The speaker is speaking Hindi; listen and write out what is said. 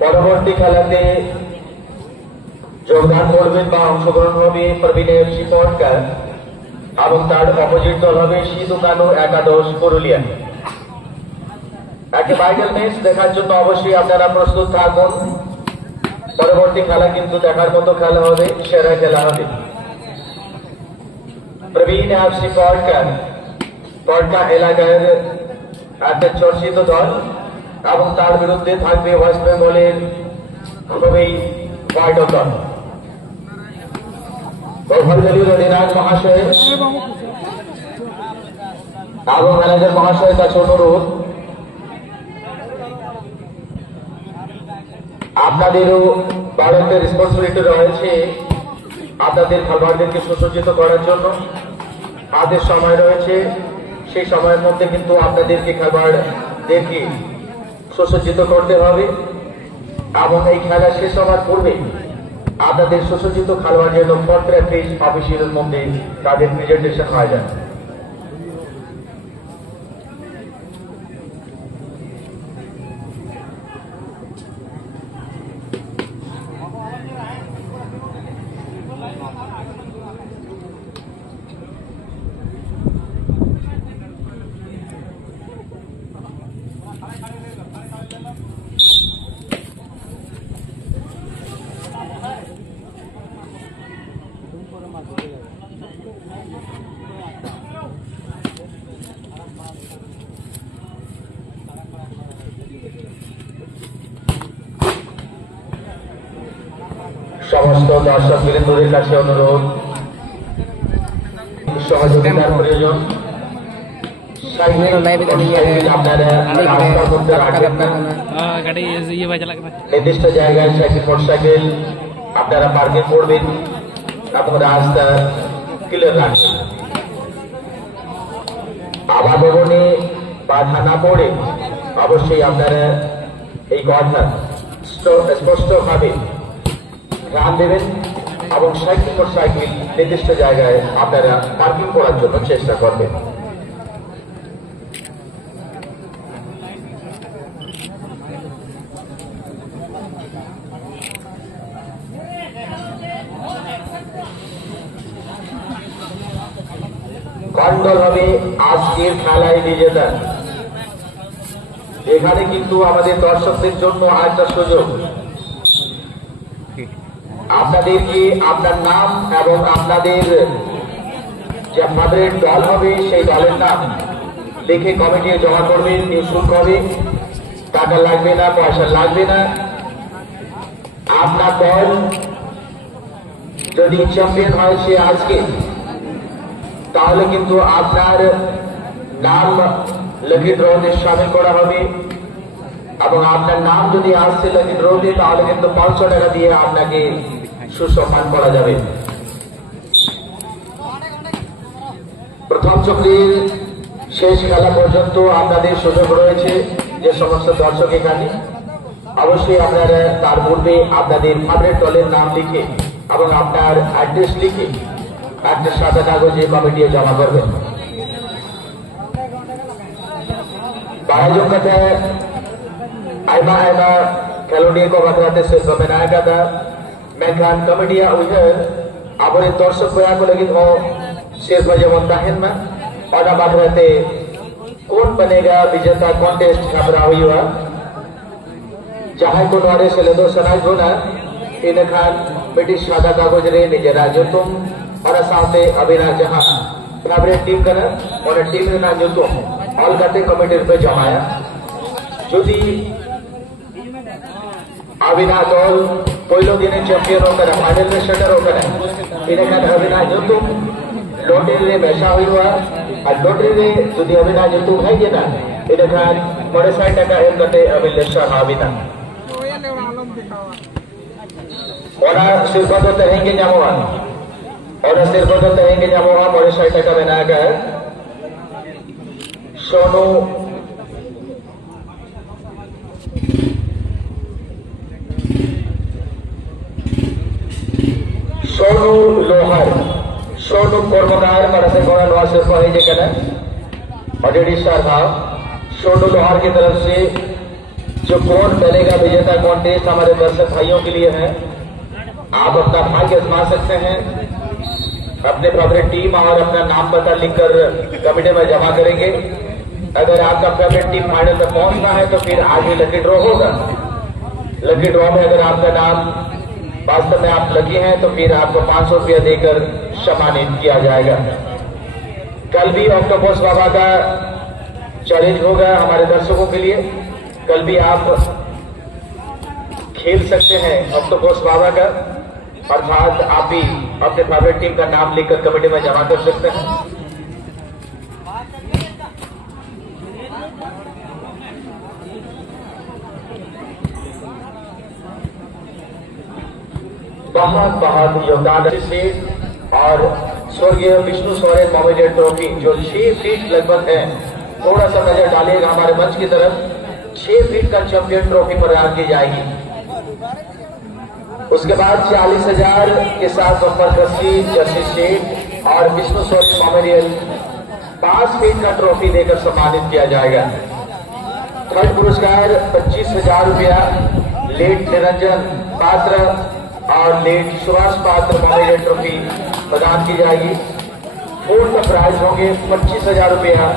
পরবর্তী খেলাতে যোগদান করবেন বা অংশগ্রহণ হবে প্রবীণ এফসি পটকার এবং তার অপোজিট দল হবে সিধু কানু একাদশ পুরুলিয়া। একটা ভাইটাল ম্যাচ দেখার জন্য অবশ্যই আপনারা প্রস্তুত থাকুন। পরবর্তী খেলা কিন্তু দেখার মতো খেলা হবে, সেরা খেলা হবে। প্রবীণ এফসি পটকার পটকা এলাকার একটা চর্চিত দল এবং তার বিরুদ্ধে থাকবে ওয়েস্ট বেঙ্গলের খুবই হোয়াইট দল। রবিরাজ মহাশয় এবং ম্যানেজার মহাশয়ের কাছে অনুরোধ, আপনাদেরও ভারতের রেসপন্সিবিলিটি রয়েছে আপনাদের খেলোয়াড়দেরকে সুসজ্জিত করার জন্য। হাতের সময় রয়েছে, সেই সময়ের মধ্যে কিন্তু আপনাদেরকে খেলোয়াড়দেরকে সুসজ্জিত করতে হবে এবং এই খেলা শেষ হওয়ার পূর্বে আপনাদের সুসজ্জিত খেলোয়াড় যেন 4 অফিসিয়ালের মধ্যে তাদের প্রেজেন্টেশন হয়ে যায়। সমস্ত দর্শক বৃন্দদের কাছে অনুরোধ, সহযোগিতার প্রয়োজন। নির্দিষ্ট জায়গায় সাইকেল মোটরসাইকেল আপনারা পার্কিং করবেন এবং রাস্তা ক্লিয়ার রাখবেন। আবার ভবনে বাধা না পড়ে অবশ্যই আপনারা এই কথা স্পষ্টভাবে ধ্যান দেবেন এবং সাইকেল মোটরসাইকেল নির্দিষ্ট জায়গায় আপনারা পার্কিং করার জন্য চেষ্টা করবেন। কোন দল হবে আজকের খেলায় বিজেতা? এখানে কিন্তু আমাদের দর্শকদের জন্য আরেকটা সুযোগ, আপনাদেরকে আপনার নাম এবং আপনাদের যে ফেভারিট দল হবে সেই দলের নাম লিখে কমিটি জমা করবেন। নিঃশুল্ক হবে, টাকা লাগবে না, পয়সা লাগবে না। আপনার দল যদি চ্যাম্পিয়ন হয়েছে আজকে, তাহলে কিন্তু আপনার নাম লাকি ড্রতে শামিল করা হবে এবং আপনার নাম যদি আসছে লাকি ড্রতে, তাহলে কিন্তু 500 টাকা দিয়ে আপনাকে সুসম্মান করা যাবে। প্রথম চক্রের শেষ খেলা পর্যন্ত আপনাদের সুযোগ রয়েছে। যে সমস্ত দর্শক এখানে, অবশ্যই আপনারা তার পূর্বে আপনাদের ফেভারিট দলের নাম লিখে এবং আপনার অ্যাড্রেস লিখে একটা সাদা কাগজে কমিটি জমা করবেন। आयोजक kata aima खेलोडिया को बाखराते से बनाया गया था। मेनखान कमेटिया उइहर आबरे दर्शक को याको लगी हो शेष बजे ताहिन में और बाखराते कौन बनेगा विजेता कॉन्टेस्ट खबरा हुई हुआ जहां को नोरे से ले दो सनाज होना इन खान ब्रिटिश सादा कागज रे निजरा जो तुम और साथे अभिना जहां फेवरेट टीम करा और टीम ना जो तुम ऑल करते कमेटी पे जमाया যদি अभिना दल पहले दिन चैंपियन होकर फाइनल में शटर होकर इन्हें अभिना जो तुम लॉटरी में ऐसा हुआ और लॉटरी में यदि अभिना जो तुम है ना इन्हें 60 टका एम करते अभिलेषा अभिना और सिर्फ तो रहेंगे जमवान और सिर्फ कहेंगे जब वो मोरे शर्ट का बनाकर सोनू लोहार सोनू कोर्मकार मरसे गोड़ा लोहार सिर्फ है जे कहना ऑलरेडी स्टार भाव सोनू लोहार की तरफ से जो कौन बनेगा विजेता कॉन्टेस्ट हमारे दर्शक भाइयों के लिए है। आप अपना भाग्य आजमा सकते हैं, अपने फेवरेट टीम और अपना नाम पता लिखकर कमेटी में जमा करेंगे। अगर आपका फेवरेट टीम फाइनल तक पहुंचना है तो फिर आगे लकी ड्रॉ होगा। लकी ड्रॉ में अगर आपका नाम वास्तव में आप लकी हैं तो फिर आपको 500 रुपया देकर सम्मानित किया जाएगा। कल भी ऑक्टोपस बाबा का चैलेंज होगा हमारे दर्शकों के लिए। कल भी आप खेल सकते हैं ऑक्टोपस बाबा का, अर्थात आप भी अपने फेवरेट टीम का नाम लिखकर कमेटी में जमा कर सकते हैं। बहुत बहुत योगदान से और स्वर्गीय विष्णु सोरेन मेमोरियल ट्रॉफी जो 6 फीट लगभग है, थोड़ा सा नजर डालिएगा हमारे मंच की तरफ। 6 फीट का चैंपियन ट्रॉफी प्रदान की जाएगी। उसके बाद 40,000 के साथ बम्पर रस्सी, जर्सी सेट और विष्णु सोरेन मेमोरियल 5 फीट का ट्रॉफी देकर सम्मानित किया जाएगा। थर्ड पुरस्कार 25,000 रुपया लेट निरंजन पात्र और लेट सुभाष पात्र मेमोरियल ट्रॉफी प्रदान की जाएगी। फोर्थ प्राइज होंगे 25,000 रुपया।